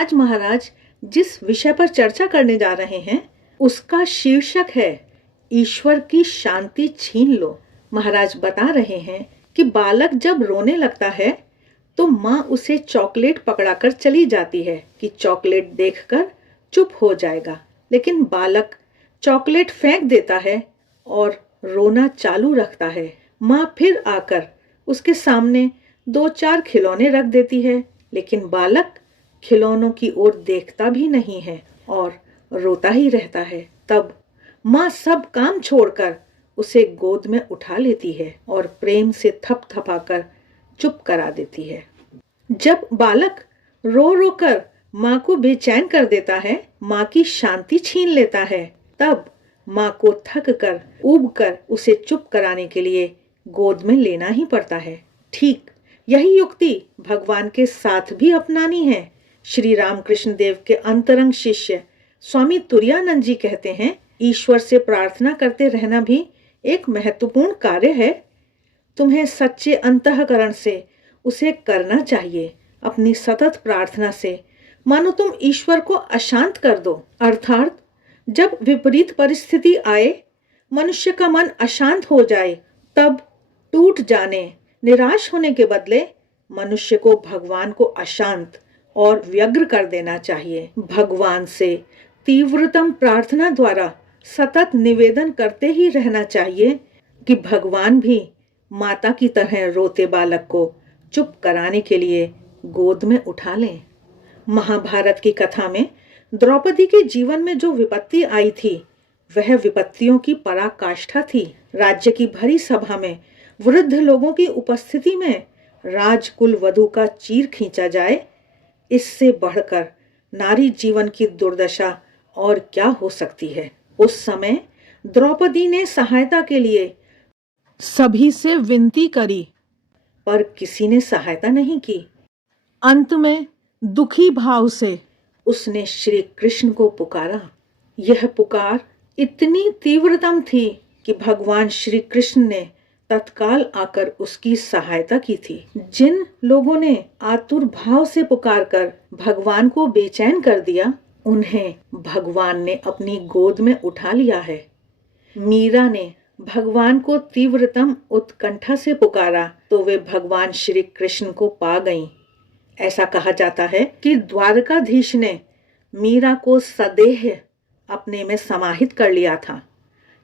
आज महाराज जिस विषय पर चर्चा करने जा रहे हैं उसका शीर्षक है ईश्वर की शांति छीन लो। महाराज बता रहे हैं कि बालक जब रोने लगता है तो माँ उसे चॉकलेट पकड़ाकर चली जाती है कि चॉकलेट देखकर चुप हो जाएगा, लेकिन बालक चॉकलेट फेंक देता है और रोना चालू रखता है। माँ फिर आकर उसके सामने 2-4 खिलौने रख देती है, लेकिन बालक खिलौनों की ओर देखता भी नहीं है और रोता ही रहता है। तब माँ सब काम छोड़कर उसे गोद में उठा लेती है और प्रेम से थपथपाकर चुप करा देती है। जब बालक रो रो कर माँ को बेचैन कर देता है, माँ की शांति छीन लेता है, तब माँ को थक कर ऊब कर उसे चुप कराने के लिए गोद में लेना ही पड़ता है। ठीक यही युक्ति भगवान के साथ भी अपनानी है। श्री रामकृष्ण देव के अंतरंग शिष्य स्वामी तुरायानंद जी कहते हैं, ईश्वर से प्रार्थना करते रहना भी एक महत्वपूर्ण कार्य है। तुम्हें सच्चे अंतःकरण से उसे करना चाहिए। अपनी सतत प्रार्थना से मानो तुम ईश्वर को अशांत कर दो। अर्थात जब विपरीत परिस्थिति आए, मनुष्य का मन अशांत हो जाए, तब टूट जाने, निराश होने के बदले मनुष्य को भगवान को अशांत और व्यग्र कर देना चाहिए। भगवान से तीव्रतम प्रार्थना द्वारा सतत निवेदन करते ही रहना चाहिए कि भगवान भी माता की तरह रोते बालक को चुप कराने के लिए गोद में उठा लें। महाभारत की कथा में द्रौपदी के जीवन में जो विपत्ति आई थी वह विपत्तियों की पराकाष्ठा थी। राज्य की भरी सभा में वृद्ध लोगों की उपस्थिति में राजकुल वधू का चीर खींचा जाए, इससे बढ़कर नारी जीवन की दुर्दशा और क्या हो सकती है। उस समय द्रौपदी ने सहायता के लिए सभी से विनती करी, पर किसी ने सहायता नहीं की। अंत में दुखी भाव से उसने श्री कृष्ण को पुकारा। यह पुकार इतनी तीव्रतम थी कि भगवान श्री कृष्ण ने तत्काल आकर उसकी सहायता की थी। जिन लोगों ने आतुर भाव से पुकारकर भगवान को बेचैन कर दिया, उन्हें भगवान ने अपनी गोद में उठा लिया है। मीरा ने भगवान को तीव्रतम उत्कंठा से पुकारा तो वे भगवान श्री कृष्ण को पा गईं। ऐसा कहा जाता है कि द्वारकाधीश ने मीरा को सदेह अपने में समाहित कर लिया था।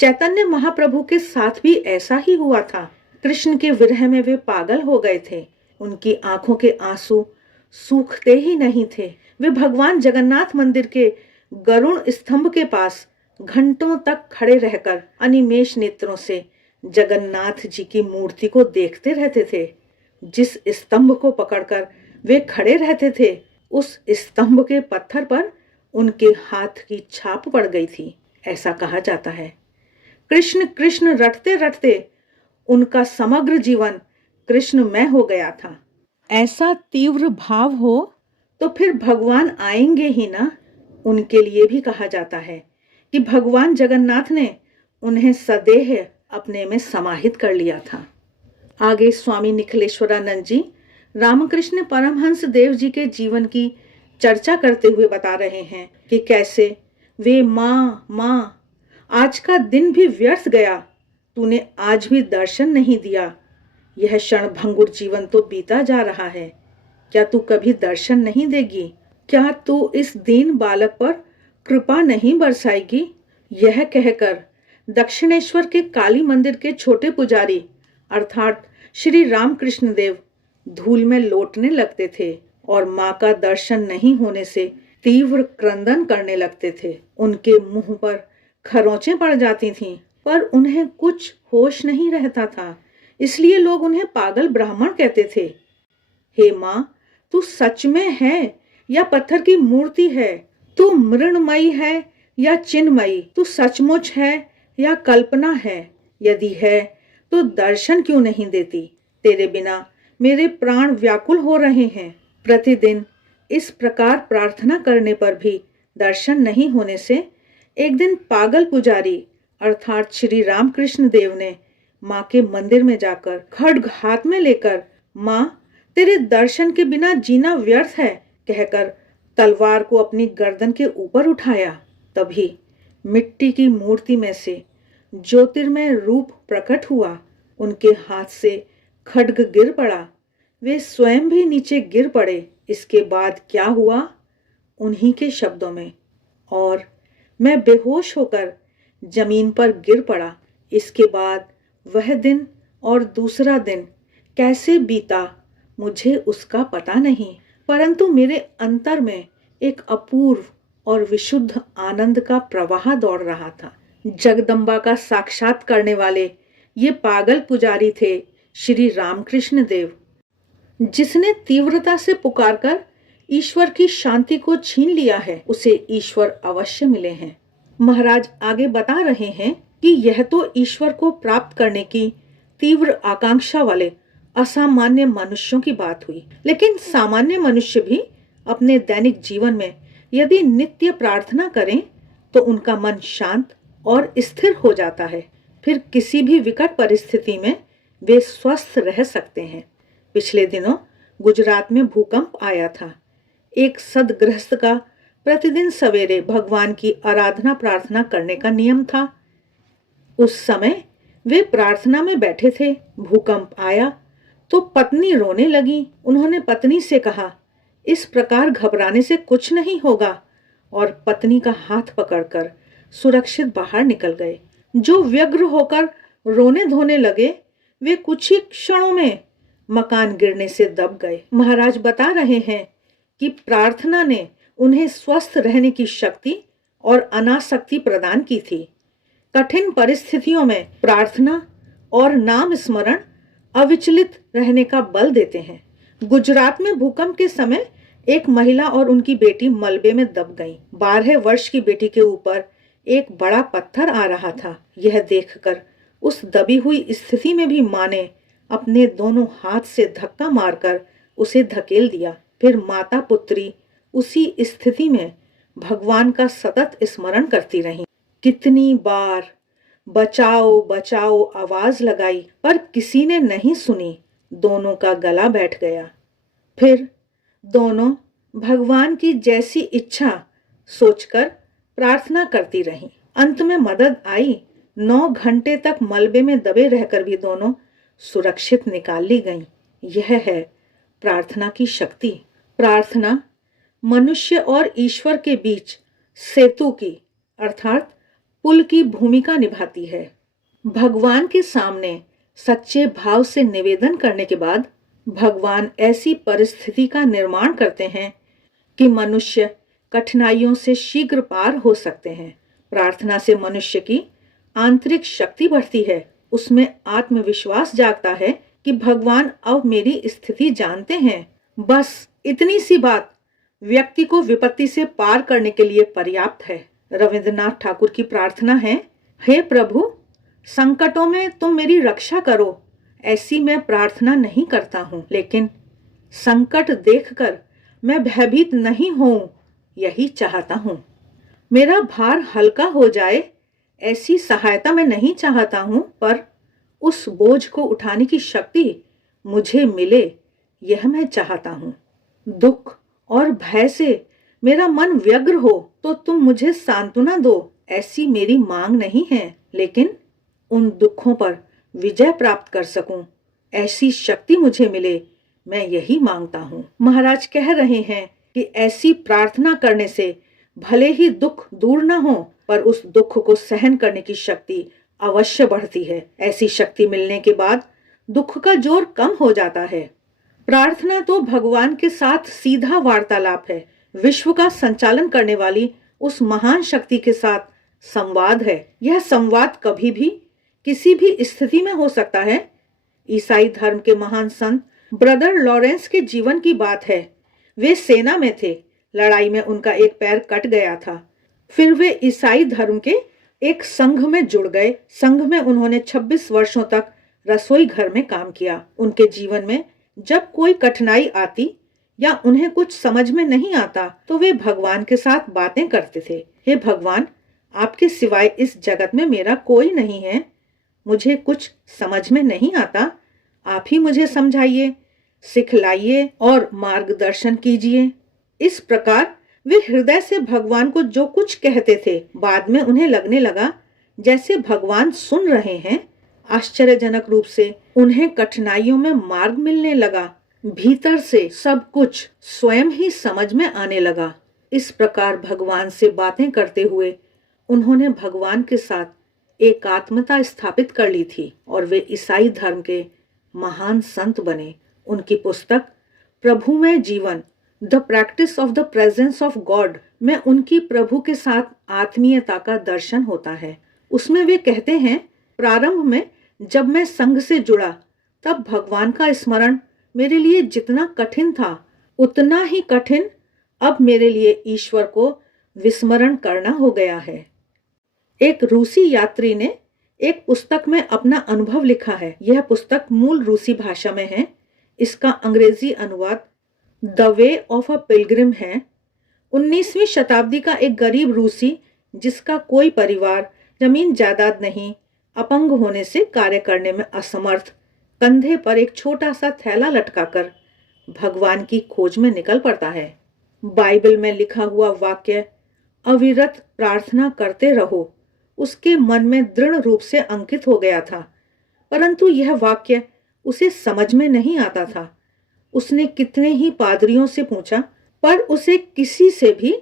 चैतन्य महाप्रभु के साथ भी ऐसा ही हुआ था। कृष्ण के विरह में वे पागल हो गए थे। उनकी आंखों के आंसू सूखते ही नहीं थे। वे भगवान जगन्नाथ मंदिर के गरुड़ स्तंभ के पास घंटों तक खड़े रहकर अनिमेष नेत्रों से जगन्नाथ जी की मूर्ति को देखते रहते थे। जिस स्तंभ को पकड़कर वे खड़े रहते थे, उस स्तंभ के पत्थर पर उनके हाथ की छाप पड़ गई थी, ऐसा कहा जाता है। कृष्ण कृष्ण रटते रटते उनका समग्र जीवन कृष्णमय हो गया था। ऐसा तीव्र भाव हो तो फिर भगवान आएंगे ही ना। उनके लिए भी कहा जाता है कि भगवान जगन्नाथ ने उन्हें सदेह अपने में समाहित कर लिया था। आगे स्वामी निखिलेश्वरानंद जी रामकृष्ण परमहंस देव जी के जीवन की चर्चा करते हुए बता रहे हैं कि कैसे वे माँ आज का दिन भी व्यर्थ गया, तूने आज भी दर्शन नहीं दिया। यह क्षणभंगुर जीवन तो बीता जा रहा है, क्या तू कभी दर्शन नहीं देगी? क्या तू इस दीन बालक पर कृपा नहीं बरसाएगी? यह कहकर दक्षिणेश्वर के काली मंदिर के छोटे पुजारी अर्थात श्री रामकृष्ण देव धूल में लौटने लगते थे और माँ का दर्शन नहीं होने से तीव्र क्रंदन करने लगते थे। उनके मुंह पर खरोंचें पड़ जाती थीं, पर उन्हें कुछ होश नहीं रहता था, इसलिए लोग उन्हें पागल ब्राह्मण कहते थे। हे माँ, तू सच में है या पत्थर की मूर्ति है? तू मृण्मयी है या चिन्मयी? तू सचमुच है या कल्पना है? यदि है तो दर्शन क्यों नहीं देती? तेरे बिना मेरे प्राण व्याकुल हो रहे हैं। प्रतिदिन इस प्रकार प्रार्थना करने पर भी दर्शन नहीं होने से एक दिन पागल पुजारी अर्थात श्री रामकृष्ण देव ने माँ के मंदिर में जाकर खड्ग हाथ में लेकर, माँ तेरे दर्शन के बिना जीना व्यर्थ है कहकर तलवार को अपनी गर्दन के ऊपर उठाया, तभी मिट्टी की मूर्ति में से ज्योतिर्मय रूप प्रकट हुआ। उनके हाथ से खड्ग गिर पड़ा, वे स्वयं भी नीचे गिर पड़े। इसके बाद क्या हुआ, उन्हीं के शब्दों में, और मैं बेहोश होकर जमीन पर गिर पड़ा। इसके बाद वह दिन और दूसरा दिन कैसे बीता मुझे उसका पता नहीं, परंतु मेरे अंतर में एक अपूर्व और विशुद्ध आनंद का प्रवाह दौड़ रहा था। जगदम्बा का साक्षात करने वाले ये पागल पुजारी थे श्री रामकृष्ण देव, जिसने तीव्रता से पुकारकर ईश्वर की शांति को छीन लिया है, उसे ईश्वर अवश्य मिले हैं। महाराज आगे बता रहे हैं कि यह तो ईश्वर को प्राप्त करने की तीव्र आकांक्षा वाले असामान्य मनुष्यों की बात हुई, लेकिन सामान्य मनुष्य भी अपने दैनिक जीवन में यदि नित्य प्रार्थना करें तो उनका मन शांत और स्थिर हो जाता है। फिर किसी भी विकट परिस्थिति में वे स्वस्थ रह सकते हैं। पिछले दिनों गुजरात में भूकंप आया था। एक सद्गृहस्थ का प्रतिदिन सवेरे भगवान की आराधना प्रार्थना करने का नियम था। उस समय वे प्रार्थना में बैठे थे। भूकंप आया तो पत्नी रोने लगी। उन्होंने पत्नी से कहा, इस प्रकार घबराने से कुछ नहीं होगा, और पत्नी का हाथ पकड़कर सुरक्षित बाहर निकल गए। जो व्यग्र होकर रोने धोने लगे, वे कुछ ही क्षणों में मकान गिरने से दब गए। महाराज बता रहे हैं कि प्रार्थना ने उन्हें स्वस्थ रहने की शक्ति और अनासक्ति प्रदान की थी। कठिन परिस्थितियों में प्रार्थना और नाम स्मरण अविचलित रहने का बल देते हैं। गुजरात में भूकंप के समय एक महिला और उनकी बेटी मलबे में दब गईं। 12 वर्ष की बेटी के ऊपर एक बड़ा पत्थर आ रहा था। यह देखकर उस दबी हुई स्थिति में भी मां ने अपने दोनों हाथ से धक्का मारकर उसे धकेल दिया। फिर माता पुत्री उसी स्थिति में भगवान का सतत स्मरण करती रहीं। कितनी बार बचाओ बचाओ आवाज लगाई, पर किसी ने नहीं सुनी। दोनों का गला बैठ गया। फिर दोनों भगवान की जैसी इच्छा सोचकर प्रार्थना करती रहीं। अंत में मदद आई। 9 घंटे तक मलबे में दबे रहकर भी दोनों सुरक्षित निकाल ली गईं। यह है प्रार्थना की शक्ति। प्रार्थना मनुष्य और ईश्वर के बीच सेतु की अर्थात पुल की भूमिका निभाती है। भगवान के सामने सच्चे भाव से निवेदन करने के बाद भगवान ऐसी परिस्थिति का निर्माण करते हैं कि मनुष्य कठिनाइयों से शीघ्र पार हो सकते हैं। प्रार्थना से मनुष्य की आंतरिक शक्ति बढ़ती है। उसमें आत्मविश्वास जागता है कि भगवान अब मेरी स्थिति जानते हैं। बस इतनी सी बात व्यक्ति को विपत्ति से पार करने के लिए पर्याप्त है। रविंद्रनाथ ठाकुर की प्रार्थना है, हे प्रभु, संकटों में तुम मेरी रक्षा करो। ऐसी मैं प्रार्थना नहीं करता हूँ, लेकिन संकट देखकर मैं भयभीत नहीं हूँ, यही चाहता हूँ। मेरा भार हल्का हो जाए, ऐसी सहायता मैं नहीं चाहता हूँ, पर उस बोझ को उठाने की शक्ति मुझे मिले, यह मैं चाहता हूँ। दुख और भय से मेरा मन व्यग्र हो तो तुम मुझे सांत्वना दो, ऐसी मेरी मांग नहीं है, लेकिन उन दुखों पर विजय प्राप्त कर सकूं, ऐसी शक्ति मुझे मिले, मैं यही मांगता हूँ। महाराज कह रहे हैं कि ऐसी प्रार्थना करने से भले ही दुख दूर न हो, पर उस दुख को सहन करने की शक्ति अवश्य बढ़ती है। ऐसी शक्ति मिलने के बाद दुख का जोर कम हो जाता है। प्रार्थना तो भगवान के साथ सीधा वार्तालाप है। विश्व का संचालन करने वाली उस महान शक्ति के साथ संवाद है। यह संवाद कभी भी किसी भी स्थिति में हो सकता है। ईसाई धर्म के महान संत ब्रदर लॉरेंस के जीवन की बात है। वे सेना में थे। लड़ाई में उनका एक पैर कट गया था। फिर वे ईसाई धर्म के एक संघ में जुड़ गए। संघ में उन्होंने 26 वर्षों तक रसोई घर में काम किया। उनके जीवन में जब कोई कठिनाई आती या उन्हें कुछ समझ में नहीं आता तो वे भगवान के साथ बातें करते थे। हे भगवान, आपके सिवाय इस जगत में मेरा कोई नहीं है। मुझे कुछ समझ में नहीं आता, आप ही मुझे समझाइए, सिखलाइए और मार्गदर्शन कीजिए। इस प्रकार वे हृदय से भगवान को जो कुछ कहते थे, बाद में उन्हें लगने लगा जैसे भगवान सुन रहे हैं। आश्चर्यजनक रूप से उन्हें कठिनाइयों में मार्ग मिलने लगा। भीतर से सब कुछ स्वयं ही समझ में आने लगा। इस प्रकार भगवान से बातें करते हुए उन्होंने भगवान के साथ एकात्मता स्थापित कर ली थी और वे ईसाई धर्म के महान संत बने। उनकी पुस्तक प्रभु में जीवन, the practice of the presence of God में उनकी प्रभु के साथ आत्मीयता का दर्शन होता है। उसमें वे कहते हैं, प्रारंभ में जब मैं संघ से जुड़ा तब भगवान का स्मरण मेरे लिए जितना कठिन था, उतना ही कठिन अब मेरे लिए ईश्वर को विस्मरण करना हो गया है। एक रूसी यात्री ने एक पुस्तक में अपना अनुभव लिखा है। यह पुस्तक मूल रूसी भाषा में है। इसका अंग्रेजी अनुवाद the way of a Pilgrim है। 19वीं शताब्दी का एक गरीब रूसी, जिसका कोई परिवार, जमीन जायदाद नहीं, अपंग होने से कार्य करने में असमर्थ, कंधे पर एक छोटा सा थैला लटकाकर भगवान की खोज में निकल पड़ता है। बाइबल में लिखा हुआ वाक्य अविरत प्रार्थना करते रहो उसके मन में दृढ़ रूप से अंकित हो गया था, परंतु यह वाक्य उसे समझ में नहीं आता था। उसने कितने ही पादरियों से पूछा, पर उसे किसी से भी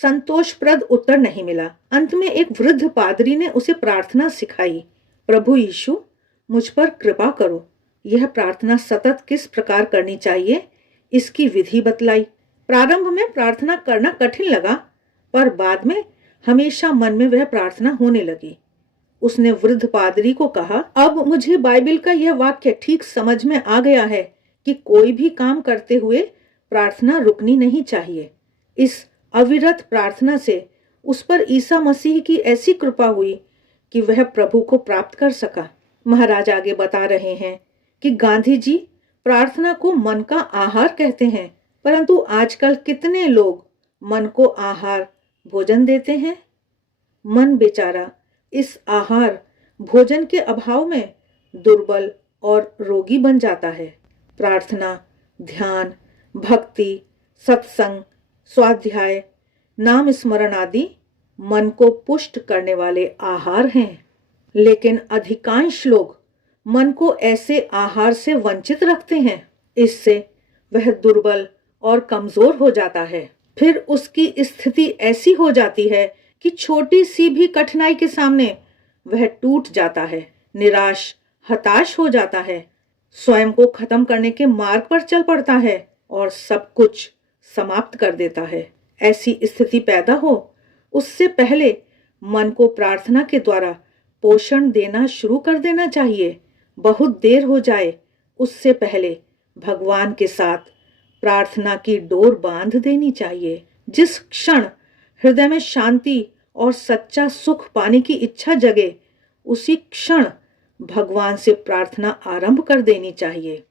संतोषप्रद उत्तर नहीं मिला। अंत में एक वृद्ध पादरी ने उसे प्रार्थना सिखाई, प्रभु यीशु मुझ पर कृपा करो। यह प्रार्थना सतत किस प्रकार करनी चाहिए, इसकी विधि बतलाई। प्रारंभ में प्रार्थना करना कठिन लगा, पर बाद में हमेशा मन में वह प्रार्थना होने लगी। उसने वृद्ध पादरी को कहा, अब मुझे बाइबल का यह वाक्य ठीक समझ में आ गया है कि कोई भी काम करते हुए प्रार्थना रुकनी नहीं चाहिए। इस अविरत प्रार्थना से उस पर ईसा मसीह की ऐसी कृपा हुई कि वह प्रभु को प्राप्त कर सका। महाराज आगे बता रहे हैं कि गांधी जी प्रार्थना को मन का आहार कहते हैं, परंतु आजकल कितने लोग मन को आहार भोजन देते हैं। मन बेचारा इस आहार भोजन के अभाव में दुर्बल और रोगी बन जाता है। प्रार्थना, ध्यान, भक्ति, सत्संग, स्वाध्याय, नाम स्मरण आदि मन को पुष्ट करने वाले आहार हैं, लेकिन अधिकांश लोग मन को ऐसे आहार से वंचित रखते हैं। इससे वह दुर्बल और कमजोर हो जाता है। फिर उसकी स्थिति ऐसी हो जाती है कि छोटी सी भी कठिनाई के सामने वह टूट जाता है, निराश, हताश हो जाता है, स्वयं को खत्म करने के मार्ग पर चल पड़ता है और सब कुछ समाप्त कर देता है। ऐसी स्थिति पैदा हो उससे पहले मन को प्रार्थना के द्वारा पोषण देना शुरू कर देना चाहिए। बहुत देर हो जाए उससे पहले भगवान के साथ प्रार्थना की डोर बांध देनी चाहिए। जिस क्षण हृदय में शांति और सच्चा सुख पाने की इच्छा जगे, उसी क्षण भगवान से प्रार्थना आरंभ कर देनी चाहिए।